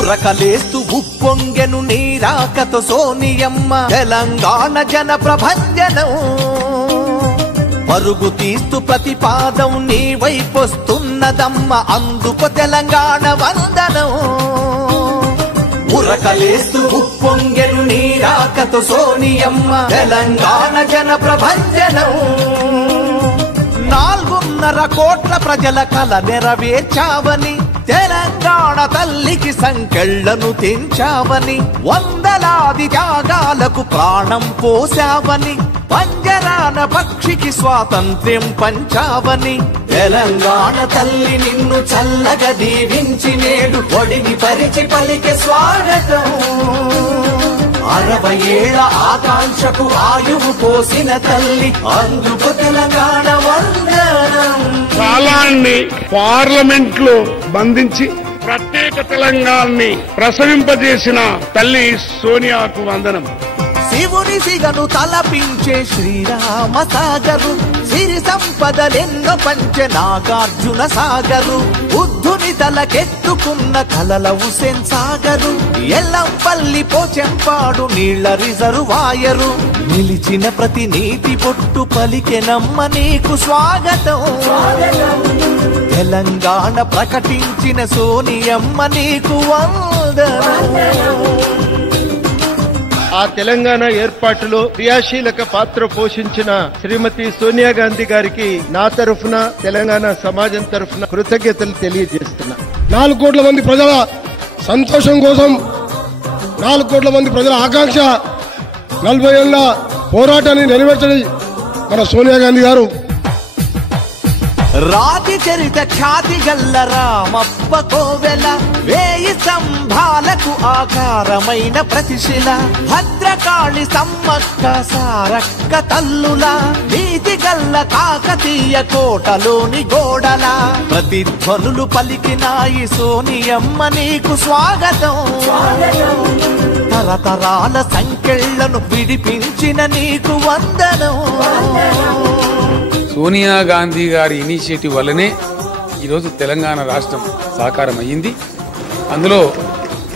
ఉరకలేస్తూ ఉప్పొంగెను నీరాకతో సోనియమ్మ తెలంగాణ జన ప్రభంజనం పరుగు తీస్తూ ప్రతిపాదం నీ వైపొస్తున్నదమ్మ అందుకు తెలంగాణ వందనం ఉరకలేస్తూ ఉప్పొంగెను నీరాకతో సోనియమ్మ తెలంగాణ జన ప్రభంజనం 4.5 కోట్ల ప్రజల కల నెరవేర్చావని తెలంగాణ తల్లికి సంకెళ్లను తెంచావని వందలాది త్యాగాలకు ప్రాణం పోసావని పంజరాన పక్షికి స్వాతంత్ర్యం పంచావని తెలంగాణ తల్లి నిన్ను చల్లగా దీవించి నేడు ఒడిని పరిచి పలికే స్వాగతం 60 ఏళ్ల ఆకాంక్షకు ఆయువు పోసిన తల్లి అందుకు తెలంగాణ వందనం కాలాన్ని పార్లమెంట్ లో బంధించి ప్రత్యేక తెలంగాణని ప్రసవింపజేసిన తల్లి సోనియాకు వందనం శివుని సిగను తలపించే శ్రీరామ సాగరు సిరి సంపదలెన్నో పంచె నాగార్జున సాగరు బుద్ధుని తలకెత్తుకున్న కలల హుసేన్ సాగరు ఎల్లంపల్లి పోచెంపాడు నీళ్ల రిజర్వాయరు నిలిచిన ప్రతి నీటి పొట్టు పలికెనమ్మ నీకు స్వాగతం తెలంగాణ ప్రకటించిన సోనియమ్మ నీకు వందనం ఆ తెలంగాణ ఏర్పాటులో క్రియాశీలక పాత్ర పోషించిన శ్రీమతి సోనియా గాంధీ గారికి నా తరఫున తెలంగాణ సమాజం తరఫున కృతజ్ఞతలు తెలియజేస్తున్నా 4 కోట్ల మంది ప్రజల సంతోషం కోసం 4 కోట్ల మంది ప్రజల ఆకాంక్ష 40 ఏళ్ల పోరాటాన్ని నెరవేర్చని మన సోనియా గాంధీ గారు రాతి చరిత ఖ్యాతి గల్ల రామప్ప కోవెల 1000 స్తంభాలకు ఆకారమైన ప్రతిశిల భద్రకాళి సమ్మక్క సారక్క తల్లుల నీతి గల్ల కాకతీయ కోటలోని గోడల ప్రతిధ్వనులు పలికినాయి సోనియమ్మ నీకు స్వాగతం తరతరాల సంకెళ్లను విడిపించిన నీకు వందనం సోనియా గాంధీ గారి ఇనిషియేటివ్ వల్లనే ఈరోజు తెలంగాణ రాష్ట్రం సాకారం అయ్యింది అందులో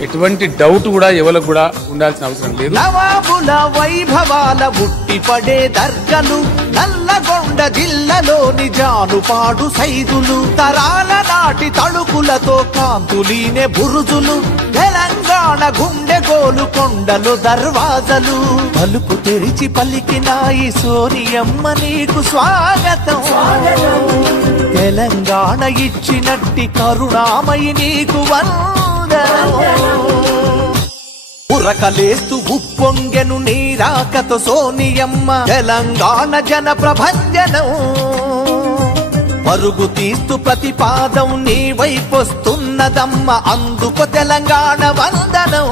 ఎటువంటి డౌట్ కూడా ఎవరికి కూడా ఉండాల్సిన అవసరం లేదు నవాబుల వైభవాల ఉట్టిపడే దర్గలు నల్లగొండ జిల్లాలోని జానుపాడు సైదులు తరాల నాటి తళుకులతో కాంతులీనే బురుజులు తెలంగాణ గుండె గోలు కొండలు దర్వాజలు పలుకు తెరిచి పలికినాయి సోనియమ్మ నీకు స్వాగతం తెలంగాణ ఇచ్చినట్టి కరుణామయి నీకు వందనం ఉరకలేస్తూ ఉప్పొంగెను నీరాకతో సోనియమ్మ తెలంగాణ జన ప్రభంజనం పరుగు తీస్తూ ప్రతిపాదం నీ వైపొస్తున్నదమ్మ అందుకు తెలంగాణ వందనం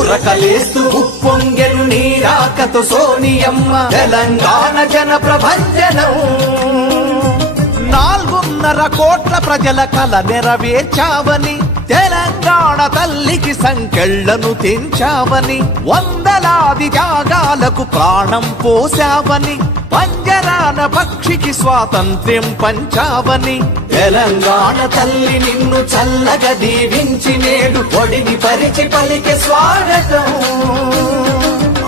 ఉరకలేస్తూ ఉప్పొంగెను నీరాకతో సోనియమ్మ తెలంగాణ జన ప్రభంజనం 4.5 కోట్ల ప్రజల కల నెరవేర్చావని తెలంగాణ తల్లికి సంకెళ్లను తెంచావని వందలాది త్యాగాలకు ప్రాణం పోసావని పంజరాన పక్షికి స్వాతంత్ర్యం పంచావని తెలంగాణ తల్లి నిన్ను చల్లగా దీవించి నేడు ఒడిని పరిచి పలికే స్వాగతం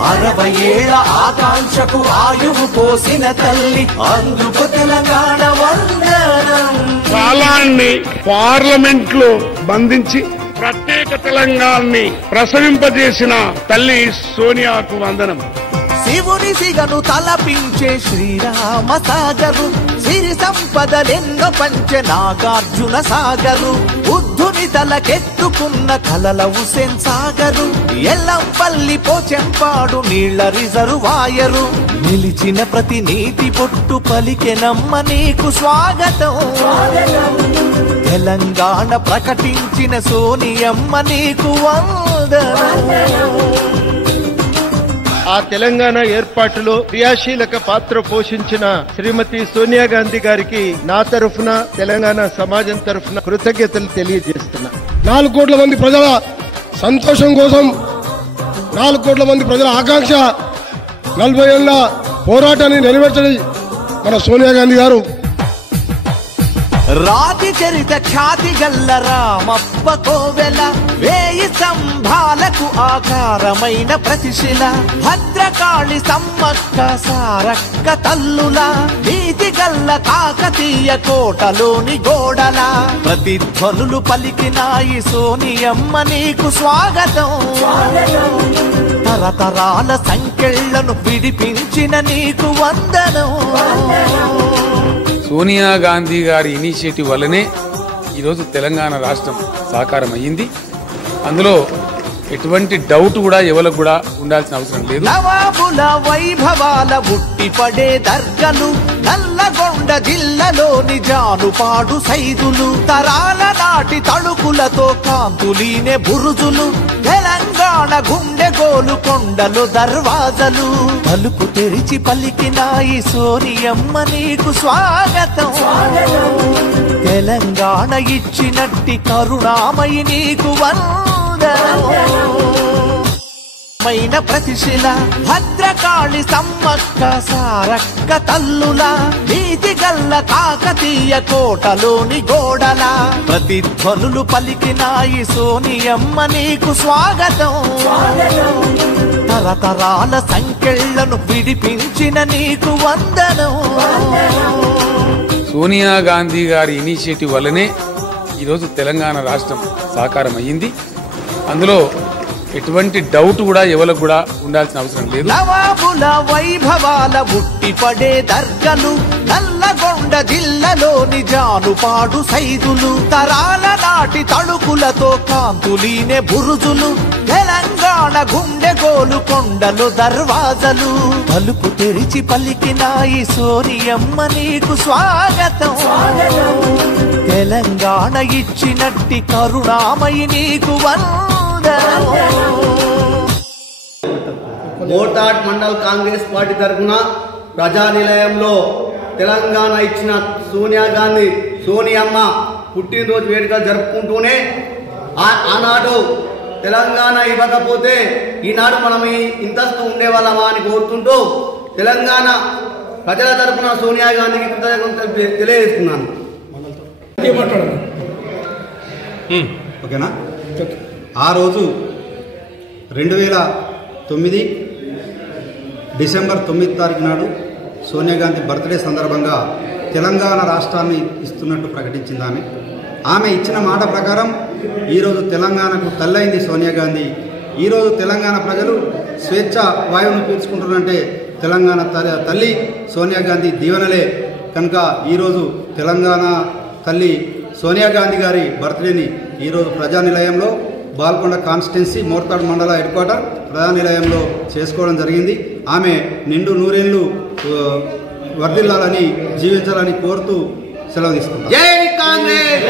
60 ఏళ్ల ఆకాంక్షకు ఆయువు పోసిన తల్లి అందుకు తెలంగాణ వందనం కాలాన్ని పార్లమెంట్ లో బంధించి ప్రత్యేక తెలంగాణని ప్రసవింపజేసిన తల్లి సోనియాకు వందనం శివుని సిగను తలపించే శ్రీరామ సాగరు సిరి సంపదలెన్నో పంచె నాగార్జున సాగరు బుద్ధుని తలకెత్తుకున్న కలల హుసేన్ సాగరు ఎల్లంపల్లి పోచెంపాడు నీళ్ల రిజర్వాయరు నిలిచిన ప్రతి నీటి పొట్టు పలికెనమ్మ నీకు స్వాగతం తెలంగాణ ప్రకటించిన సోనియమ్మ నీకు వందనం ఆ తెలంగాణ ఏర్పాటులో క్రియాశీలక పాత్ర పోషించిన శ్రీమతి సోనియా గాంధీ గారికి నా తరఫున తెలంగాణ సమాజం తరఫున కృతజ్ఞతలు తెలియజేస్తున్నా 4 కోట్ల మంది ప్రజల సంతోషం కోసం 4 కోట్ల మంది ప్రజల ఆకాంక్ష 40 ఏళ్ల పోరాటాన్ని నెరవేర్చని మన సోనియా గాంధీ గారు రాతి చరిత ఖ్యాతి గల్ల రామప్ప కోవెల వేయి స్తంభాలకు ఆకారమైన ప్రతిశిల భద్రకాళి సమ్మక్క సారక్క తల్లుల నీతి గల్ల కాకతీయ కోటలోని గోడల ప్రతిధ్వనులు పలికినాయి సోనియమ్మ నీకు స్వాగతం తరతరాల సంకెళ్లను విడిపించిన నీకు వందనం సోనియా గాంధీ గారి ఇనిషియేటివ్ వల్లనే ఈరోజు తెలంగాణ రాష్ట్రం సాకారం అయ్యింది. అందులో ఎటువంటి డౌట్ కూడా ఎవరికి కూడా ఉండాల్సిన అవసరం లేదు. నవాబుల వైభవాల ఉట్టిపడే దర్గలు నల్లగొండ జిల్లాలోని జానుపాడు సైదులు తరాల నాటి తళుకులతో కాంతులీనే బురుజులు తెలంగాణ గుండె గోలుకొండలు దర్వాజలు పలుకు తెరిచి పలికినాయి సోనియమ్మ నీకు స్వాగతం తెలంగాణ ఇచ్చినట్టి కరుణామయి నీకు మైన ప్రతిశిల భద్రకాళి సమ్మక్క సారక్క తల్లుల నీతి గల్ల కాకతీయ కోటలోని గోడల ప్రతిధ్వనులు పలికినాయి సోనియమ్మ నీకు స్వాగతం తరతరాల సంకెళ్లను విడిపించిన నీకు వందనం సోనియా గాంధీ గారి ఇనిషియేటివ్ వల్లనే ఈరోజు తెలంగాణ రాష్ట్రం సాకారం అయ్యింది. అందులో ఎటువంటి డౌట్ కూడా ఎవరికి కూడా ఉండాల్సిన అవసరం లేదు. నవాబుల వైభవాల ఉట్టిపడే దర్గలు నల్లగొండ జిల్లాలోని జానుపాడు సైదులు తరాల నాటి తళుకులతో కాంతులీనే బురుజులు తెలంగాణ గుండె గోలుకొండలు దర్వాజలు పలుకు తెరిచి పలికినాయి సోనియమ్మ నీకు స్వాగతం తెలంగాణ ఇచ్చినట్టి కరుణామయి నీకు మోటాట్ మండల్ కాంగ్రెస్ పార్టీ తరఫున ప్రజానిలయంలో తెలంగాణ ఇచ్చిన సోనియా గాంధీ సోనియమ్మ పుట్టినరోజు వేడుకలు జరుపుకుంటూనే ఆనాడు తెలంగాణ ఇవ్వకపోతే ఈనాడు మనం ఇంతస్తు ఉండేవాళ్ళమా అని కోరుకుంటూ తెలంగాణ ప్రజల తరఫున సోనియా గాంధీకి కృతజ్ఞతలు తెలియజేస్తున్నాను. ఓకేనా? ఆ రోజు 2009 డిసెంబర్ 9 తారీఖు నాడు సోనియా గాంధీ బర్త్డే సందర్భంగా తెలంగాణ రాష్ట్రాన్ని ఇస్తున్నట్టు ప్రకటించింది. ఆమె ఇచ్చిన మాట ప్రకారం ఈరోజు తెలంగాణకు తల్లైంది సోనియా గాంధీ. ఈరోజు తెలంగాణ ప్రజలు స్వేచ్ఛ వాయువును పీల్చుకుంటున్నారంటే తెలంగాణ తల్లి సోనియా గాంధీ దీవెనలే. కనుక ఈరోజు తెలంగాణ తల్లి సోనియా గాంధీ గారి బర్త్డేని ఈరోజు ప్రజానిలయంలో బాల్కొండ కాన్స్టిట్యున్సీ మోర్తాడ్ మండల హెడ్ క్వార్టర్ ప్రజానిలయంలో చేసుకోవడం జరిగింది. ఆమె నిండు నూరేళ్లు వర్ధిల్లాలని జీవించాలని కోరుతూ సెలవు తీసుకుంటాం. జై కాంగ్రెస్.